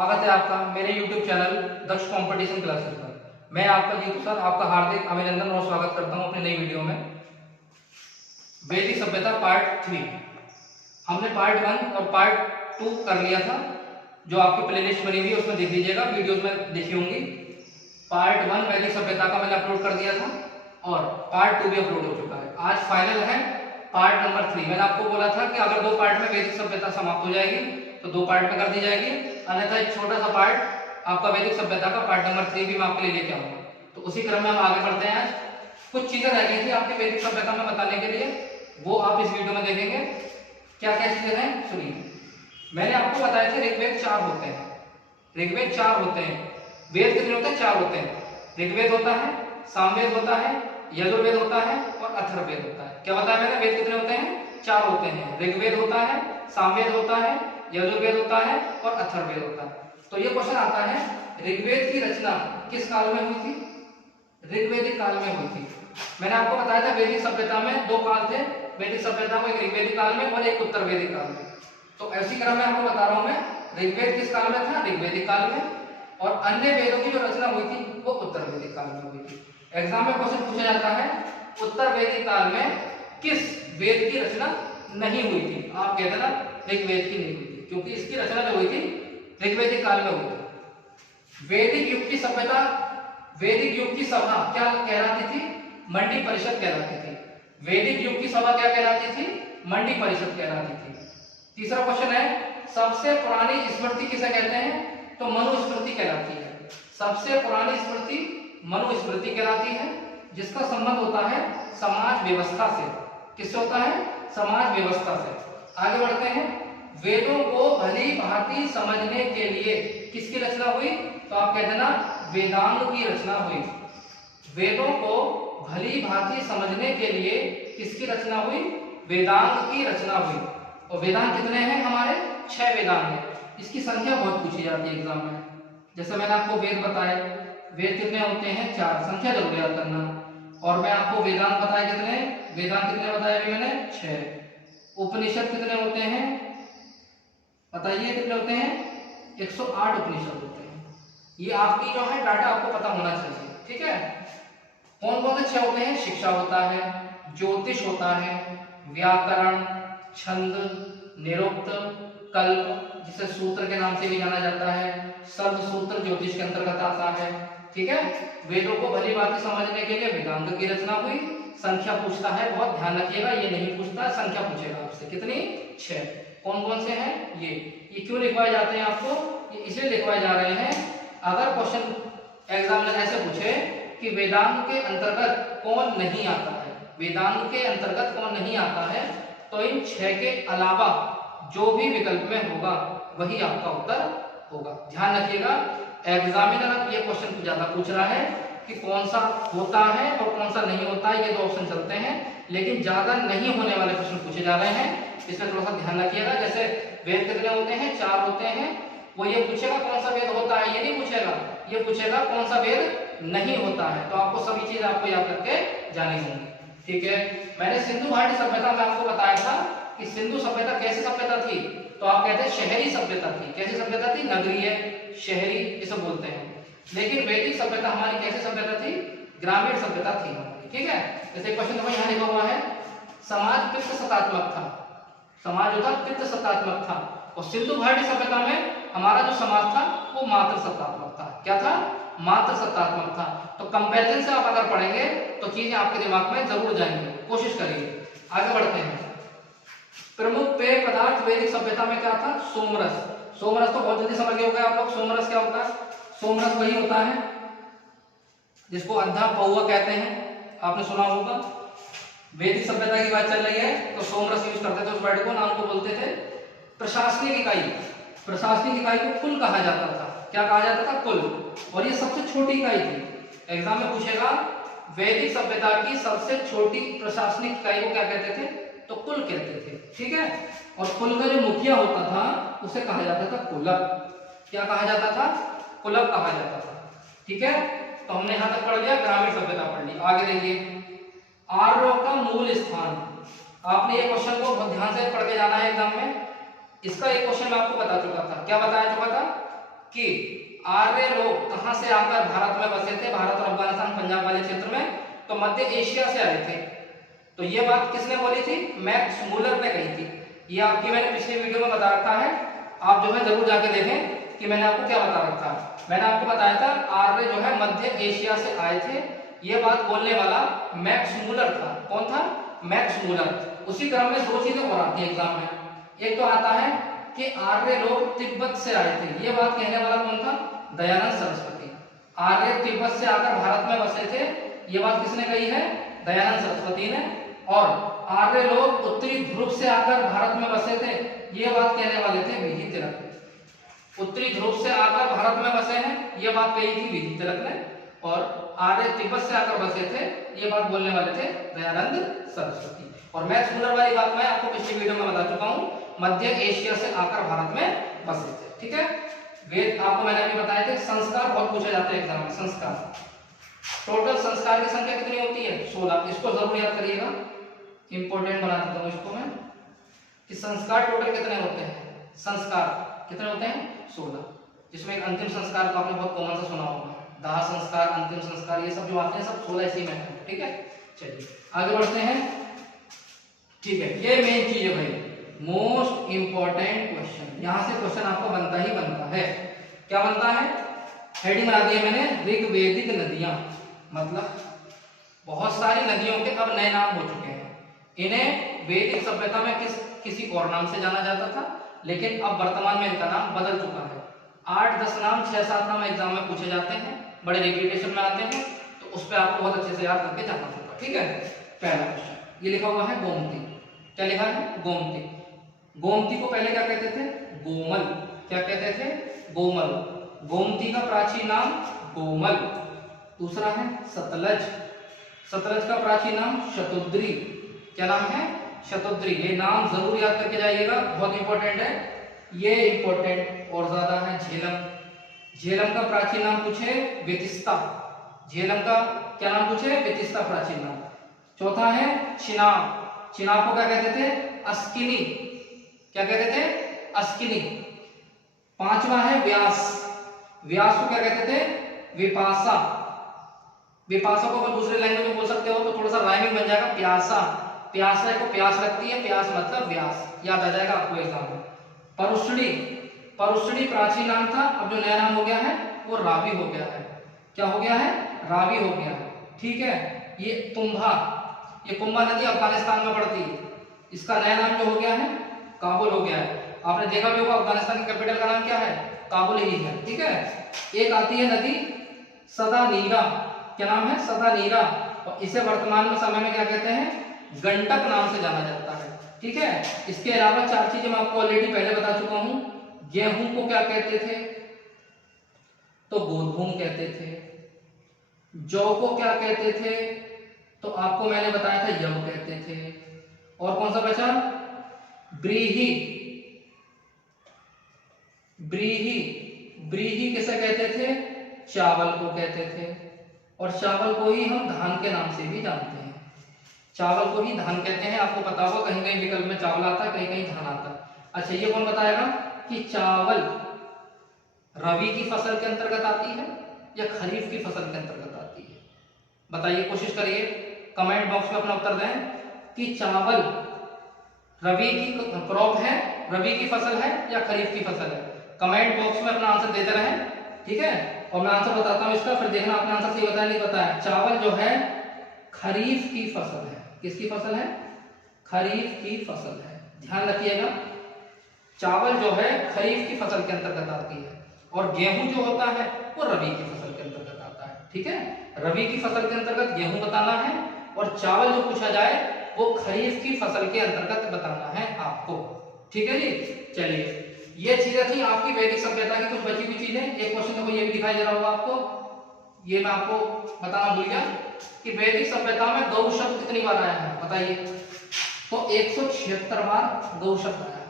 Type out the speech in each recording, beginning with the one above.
स्वागत है आपका मेरे YouTube चैनल दक्ष कंपटीशन क्लासेस पर। मैं आपका जीतू सर आपका हार्दिक अभिनंदन और स्वागत करता हूं अपनी नई वीडियो में। वैदिक सभ्यता पार्ट 3 हमने पार्ट 1 और पार्ट 2 कर लिया था। जो आपकी प्लेलिस्ट बनी हुई है उसमें देख लीजिएगा, वीडियोस में देखी होंगी। पार्ट 1 वैदिक सभ्यता का मैंने अपलोड कर दिया था और पार्ट 2 भी अपलोड हो चुका है। आज फाइनल है पार्ट नंबर 3। मैंने आपको बोला था कि अगर 2 पार्ट में वैदिक सभ्यता समाप्त हो जाएगी तो 2 पार्ट में कर दी जाएगी, अन्यथा एक छोटा सा पार्ट आपका वैदिक सभ्यता का पार्ट नंबर 3 भी मैं आपके लिए लेके आऊंगा। तो उसी क्रम में हम आगे बढ़ते हैं। आज कुछ चीजें रह गई थी आपकी वैदिक सभ्यता में बताने के लिए, वो आप इस वीडियो में देखेंगे। क्या क्या चीजें हैं सुनिए। मैंने आपको बताया था ऋग्वेद 4 होते हैं। ऋग्वेद 4 होते हैं। वेद कितने होते हैं? 4 होते हैं। ऋग्वेद होता है, सामवेद होता है, यजुर्वेद होता है और अथर्ववेद होता है। क्या बताया मैंने? वेद कितने होते हैं? 4 होते हैं। ऋग्वेद होता है, सामवेद होता है, यजुर्वेद होता है और अथर्ववेद होता है। तो ये क्वेश्चन आता है, ऋग्वेद की रचना किस काल में हुई थी? ऋग्वेदिक काल में हुई थी। मैंने आपको बताया था वैदिक सभ्यता में 2 काल थे वैदिक सभ्यता को, एक ऋग्वेदिक काल में और एक उत्तर वैदिक काल में। तो ऐसी क्रम में आपको बता रहा हूं मैं, ऋग्वेद किस काल में था? ऋग्वेदिक काल में। और अन्य वेदों की जो रचना हुई थी वो उत्तर वैदिक काल में हुई थी। एग्जाम में क्वेश्चन पूछा जाता है, उत्तर वैदिक काल में किस वेद की रचना नहीं हुई थी? आप कहते ना ऋग्वेद की नहीं हुई थी, क्योंकि इसकी रचना जो हुई थी ऋग्वेदिक काल में हुई थी। वैदिक युग की सभ्यता, वैदिक युग की सभा क्या कहलाती थी? मंडी परिषद कहलाती थी। वैदिक युग की सभा क्या कहलाती थी? मंडी परिषद कहलाती थी। तीसरा क्वेश्चन है, सबसे पुरानी स्मृति किसे कहते हैं? तो मनुस्मृति कहलाती है। सबसे पुरानी स्मृति मनुस्मृति कहलाती है, जिसका संबंध होता है समाज व्यवस्था से। किससे होता है? समाज व्यवस्था से। आगे बढ़ते हैं। वेदों को भली भांति समझने के लिए किसकी रचना हुई? तो आप कहते ना वेदांग की रचना हुई। वेदों को भली भांति समझने के लिए किसकी रचना हुई? वेदांग की रचना हुई। और वेदांग कितने हैं हमारे? 6 वेदांग हैं। इसकी संख्या बहुत पूछी जाती है एग्जाम में। जैसे मैंने आपको वेद बताए, वेद कितने होते हैं? 4। संख्या जरूर याद करना। और मैं आपको वेदांत बताए कितने? वेदांत कितने बताए अभी मैंने? 6। उपनिषद कितने होते हैं बताइए? कितने होते हैं? 108 उपनिषद होते हैं। ये आपकी जो है डाटा आपको पता होना चाहिए, ठीक है। कौन कौन से 6 होते हैं? शिक्षा होता है, ज्योतिष होता है, व्याकरण, छंद, निरुक्त, कल्प जिसे सूत्र के नाम से भी जाना जाता है, शब्द सूत्र ज्योतिष के अंतर्गत आता है, ठीक है। वेदों को भली भांति समझने के लिए वेदांग की रचना हुई। संख्या पूछता है, बहुत ध्यान रखिएगा, ये नहीं पूछता, संख्या पूछेगा आपसे। कितनी? 6। कौन कौन से हैं ये क्यों लिखवाए जाते हैं आपको? ये इसलिए लिखवाए जा रहे हैं, अगर क्वेश्चन एग्जाम में ऐसे पूछे कि वेदांग के अंतर्गत कौन नहीं आता है, वेदांग के अंतर्गत कौन नहीं आता है, तो इन 6 के अलावा जो भी विकल्प में होगा वही आपका उत्तर होगा। ध्यान रखिएगा, एग्जामिनर ये क्वेश्चन ज्यादा पूछ रहा है कि कौन सा होता है और कौन सा नहीं होता है। ये 2 ऑप्शन चलते हैं, लेकिन ज्यादा नहीं होने वाले क्वेश्चन पूछे जा रहे हैं, इसमें थोड़ा सा ध्यान रखिएगा। जैसे वेद कितने होते हैं? 4 होते हैं। वो ये पूछेगा कौन सा वेद होता है, ये नहीं पूछेगा, ये पूछेगा कौन सा वेद नहीं होता है। तो आपको सभी चीज आपको याद करके जानी होंगी, ठीक है। मैंने सिंधु घाटी सभ्यता में आपको बताया था कि सिंधु सभ्यता कैसी सभ्यता थी? तो आप कहते हैं शहरी सभ्यता थी। कैसी सभ्यता थी? नगरीय, शहरी, इसे बोलते हैं। लेकिन वैदिक सभ्यता हमारी कैसी सभ्यता थी? ग्रामीण सभ्यता थी हमारी, ठीक है। जैसे क्वेश्चन नंबर यहाँ लिखा हुआ है, समाज पितृ सत्तात्मक था। समाज जो था पितृ सत्तात्मक था, और सिंधु घाटी सभ्यता में हमारा जो समाज था वो मातृ सत्तात्मक था। क्या था? मातृ सत्तात्मक था। तो कंपैरिजन से आप अगर पढ़ेंगे तो चीजें आपके दिमाग में जरूर जाएंगी, कोशिश करिए। आगे बढ़ते हैं। प्रमुख पेय पदार्थ वैदिक सभ्यता में क्या था? सोमरस। सोमरस तो बहुत जल्दी समझ गए होंगे आप लोग। सोमरस क्या होता है? सोमरस वही होता है जिसको अंधा पौआ कहते हैं, आपने सुना होगा। वैदिक सभ्यता की बात चल रही है तो सोमरस यूज करते थे। उस वर्ड को, नाम को बोलते थे प्रशासनिक इकाई। प्रशासनिक इकाई को कुल कहा जाता था। क्या कहा जाता था? कुल। और ये सबसे छोटी इकाई थी। एग्जाम में पूछेगा वैदिक सभ्यता की सबसे छोटी प्रशासनिक इकाई को क्या कहते थे? तो कुल कहते थे, ठीक है। और कुल का जो मुखिया होता था उसे कहा जाता था कुलक। क्या कहा जाता था? कुलक कहा जाता था, ठीक है। तो हमने यहां तक पढ़ लिया, ग्रामीण सभ्यता पढ़ ली। आगे देखिए, आर्यों का मूल स्थान। आपने ये क्वेश्चन को बहुत ध्यान से पढ़ के जाना है एग्जाम में। इसका एक क्वेश्चन मैं आपको बता चुका था। क्या बताया चुका था? कि आर्य लोग कहां से आकर भारत में बसे थे, भारत और अफगानिस्तान पंजाब वाले क्षेत्र में, तो मध्य एशिया से आए थे। तो ये बात किसने बोली थी? मैक्स मूलर ने कही थी। ये आपकी मैंने पिछली वीडियो में बता रखा है, आप जो है जरूर जाके देखें कि मैंने आपको क्या बता रखा है। मैंने आपको बताया था आर्य जो है मध्य एशिया से आए थे, ये बात बोलने वाला मैक्स मूलर था। कौन था? Max Muller. उसी क्रम में दो चीजें और आती है एग्जाम में। एक तो आता है कि आर्य लोग तिब्बत से आए थे, ये बात कहने वाला कौन था? दयानंद सरस्वती। आर्य तिब्बत से आकर भारत में बसे थे, ये बात किसने कही है? दयानंद सरस्वती ने। और आर्य लोग उत्तरी ध्रुव से आकर भारत में बसे थे, ये बात कहने वाले थे बीजी तिलक। उत्तरी ध्रुव से आकर भारत में बसे हैं, ये बात कही थी बीजी तिलक ने। और आर्य तिब्बत से आकर बसे थे, ये बात बोलने वाले थे दयानंद सरस्वती। और मैक्स मूलर वाली बात मैं आपको पिछली वीडियो में बता चुका हूं, मध्य एशिया से आकर भारत में बसे थे। ठीक है, वेद आपको मैंने अभी बताया थे। संस्कार बहुत पूछे जाते हैं एग्जाम में। संस्कार, टोटल संस्कार की संख्या कितनी होती है? 16। इसको जरूर याद करिएगा, इंपॉर्टेंट बना देता हूं इसको मैं, कि संस्कार टोटल कितने होते हैं? संस्कार कितने होते हैं? 16। जिसमें एक अंतिम संस्कार को आपने बहुत कॉमन से सुना होगा, दाह संस्कार, अंतिम संस्कार, ये सब जो आते हैं सब 16 इसी में है। ठीक है, चलिए आगे बढ़ते हैं। ठीक है, ये मेन चीज है भाई, मोस्ट इंपॉर्टेंट क्वेश्चन। यहां से क्वेश्चन आपको बनता ही बनता है। क्या बनता है? हेडिंग बना दी है मैंने, ऋग्वेदिक नदियां। मतलब बहुत सारी नदियों के अब नए नाम हो चुके हैं। इन्हें वैदिक सभ्यता में किसी और नाम से जाना जाता था, लेकिन अब वर्तमान में इनका नाम बदल चुका है। 8-10 नाम, 6-7 नाम एग्जाम में पूछे जाते हैं, बड़े रिपीटेशन में आते हैं, तो उस पर आपको बहुत अच्छे से याद करके जाना होगा। ठीक है, पहला क्वेश्चन ये लिखा हुआ है गोमती। क्या लिखा है? गोमती। गोमती को पहले क्या कहते थे? गोमल। क्या कहते थे? गोमल। गोमती का प्राचीन नाम गोमल। दूसरा है सतलज। सतलज का प्राचीन नाम शतुद्री। क्या नाम है? शतुद्री। ये नाम जरूर याद करके जाइएगा, बहुत इंपॉर्टेंट है ये, इंपॉर्टेंट और ज्यादा है। झेलम। झेलम का प्राचीन नाम पूछे, वेतिस्ता। झेलम का क्या नाम पूछे? वेतिस्ता प्राचीन नाम। चौथा है चिनाब। चिनाब को क्या कहते थे? अस्किनी। क्या कहते थे? अस्किनी। पांचवा है व्यास। व्यास को क्या कहते थे? विपासा। विपासा को अगर दूसरे लैंग्वेज में बोल सकते हो तो थोड़ा सा राइमिंग बन जाएगा, प्यासा। प्यासा को प्यास लगती है, प्यास मतलब व्यास, याद आ जाएगा आपको एग्जाम में। परुष्णी। परुष्णी प्राचीन नाम था, अब जो नया नाम हो गया है वो रावी हो गया है। क्या हो गया है? रावी हो गया है। ठीक है, ये कुंभा। ये कुंभा नदी अफगानिस्तान में पड़ती है, इसका नया नाम जो हो गया है काबुल हो गया है। आपने देखा भी होगा अफगानिस्तान की कैपिटल का नाम क्या है? काबुल ही है। ठीक है, एक आती है नदी सदा नीरा। क्या नाम है? सदा नीरा। और इसे वर्तमान में समय में क्या कहते हैं? गंडक नाम से जाना जाता है। ठीक है, इसके अलावा 4 चीजें मैं आपको ऑलरेडी पहले बता चुका हूं। गेहूं को क्या कहते थे? तो गोधूम कहते थे। जौ को क्या कहते थे? तो आपको मैंने बताया था यव कहते थे। और कौन सा बचा? ब्रीही। ब्रीही। ब्रीही किसे कहते थे? चावल को कहते थे। और चावल को ही हम धान के नाम से भी जानते हैं। चावल को ही धान कहते हैं, आपको पता होगा, कहीं कहीं विकल्प में चावल आता है, कहीं कहीं धान आता है। अच्छा, ये कौन बताएगा कि चावल रबी की फसल के अंतर्गत आती है या खरीफ की फसल के अंतर्गत आती है? बताइए, कोशिश करिए, कमेंट बॉक्स में अपना उत्तर दें कि चावल रबी की क्रॉप है, रबी की फसल है या खरीफ की फसल है। कमेंट बॉक्स में अपना आंसर देते रहें। ठीक है, और मैं आंसर बताता हूं इसका, फिर देखना अपना आंसर सही बताया नहीं बताया। चावल जो है खरीफ की फसल है। किसकी फसल है? खरीफ की फसल है, ध्यान रखिएगा। चावल जो है खरीफ की फसल के अंतर्गत आती है, और गेहूं जो होता है वो रबी की फसल के अंतर्गत आता है। ठीक है, रबी की फसल के अंतर्गत गेहूं बताना है, और चावल जो पूछा जाए वो खरीफ की फसल के अंतर्गत बताना है आपको। ठीक है जी, चलिए, ये चीजें थी आपकी वैदिक सभ्यता की कुछ बची हुई चीजें। एक क्वेश्चन देखो, ये भी दिखाई दे रहा होगा आपको, ये मैं आपको बताना भूल गया कि वैदिक सभ्यता में गौ शब्द कितनी बार आया है, बताइए। तो 176 बार गौ शब्द आया है।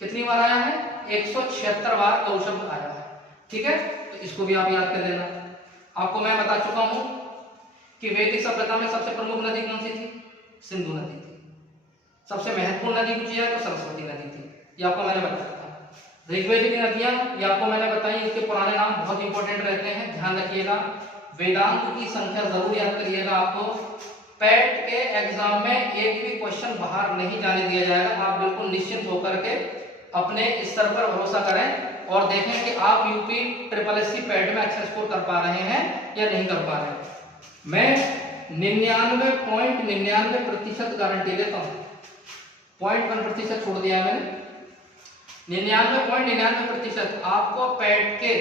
कितनी बार आया है? 176 बार गौ शब्द आया है। ठीक है, तो इसको भी आप याद कर लेना। आपको मैं बता चुका हूं कि वैदिक सभ्यता में सबसे प्रमुख नदी कौन सी थी? सिंधु नदी थी। सबसे महत्वपूर्ण नदी पूछी जाए तो सरस्वती नदी थी, ये आपको मैंने बताया था। ऋग्वेदिक नदियां, ये आपको मैंने बताई, इसके पुराने नाम बहुत इंपॉर्टेंट रहते हैं, ध्यान रखिएगा। वेदांत की संख्या जरूर याद करिएगा। आपको पैट के एग्जाम में एक भी क्वेश्चन बाहर नहीं जाने दिया जाएगा। आप बिल्कुल निश्चिंत होकर के अपने स्तर पर भरोसा करें और देखें कि आप यूपी ट्रिपल एससी पैट में अच्छा स्कोर कर पा रहे हैं या नहीं कर पा रहे हैं। मैं 99.99% गारंटी लेता हूं, 0.1% छोड़ दिया मैंने। 99.99% आपको पैट के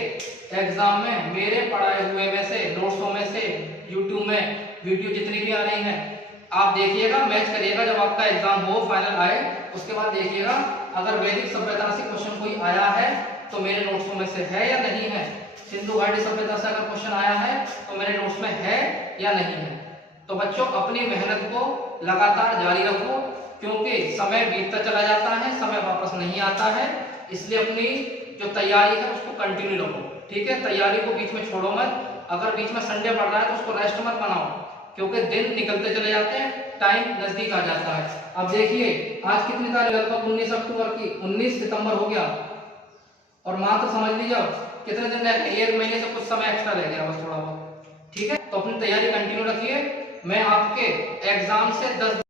एग्जाम में मेरे पढ़ाए हुए में से, नोट्सों में से, यूट्यूब में वीडियो जितनी भी आ रही हैं, आप देखिएगा, मैच करिएगा। जब आपका एग्जाम हो, फाइनल आए, उसके बाद देखिएगा अगर वैदिक सभ्यता से क्वेश्चन कोई आया है तो मेरे नोट्सों में से है या नहीं है। सिंधु घाटी सभ्यता से अगर क्वेश्चन आया है तो मेरे नोट्स में है या नहीं है। तो बच्चों अपनी मेहनत को लगातार जारी रखो, क्योंकि समय बीतता चला जाता है, समय वापस नहीं आता है। इसलिए अपनी जो तैयारी है उसको कंटिन्यू रखो, ठीक है। तैयारी को बीच में छोड़ो मत। अगर बीच में संडे पड़ रहा है तो उसको रेस्ट मत बनाओ, क्योंकि दिन निकलते चले जाते हैं, टाइम नजदीक आ जाता है। अब देखिए आज कितनी तारीख, लगभग 19 अक्टूबर की, 19 सितंबर हो गया और मात्र समझ लीजिए कितने दिन रह गए, 1 महीने से कुछ समय एक्स्ट्रा रह गया बस, थोड़ा बहुत, ठीक है। तो अपनी तैयारी कंटिन्यू रखिए। मैं आपके एग्जाम से 10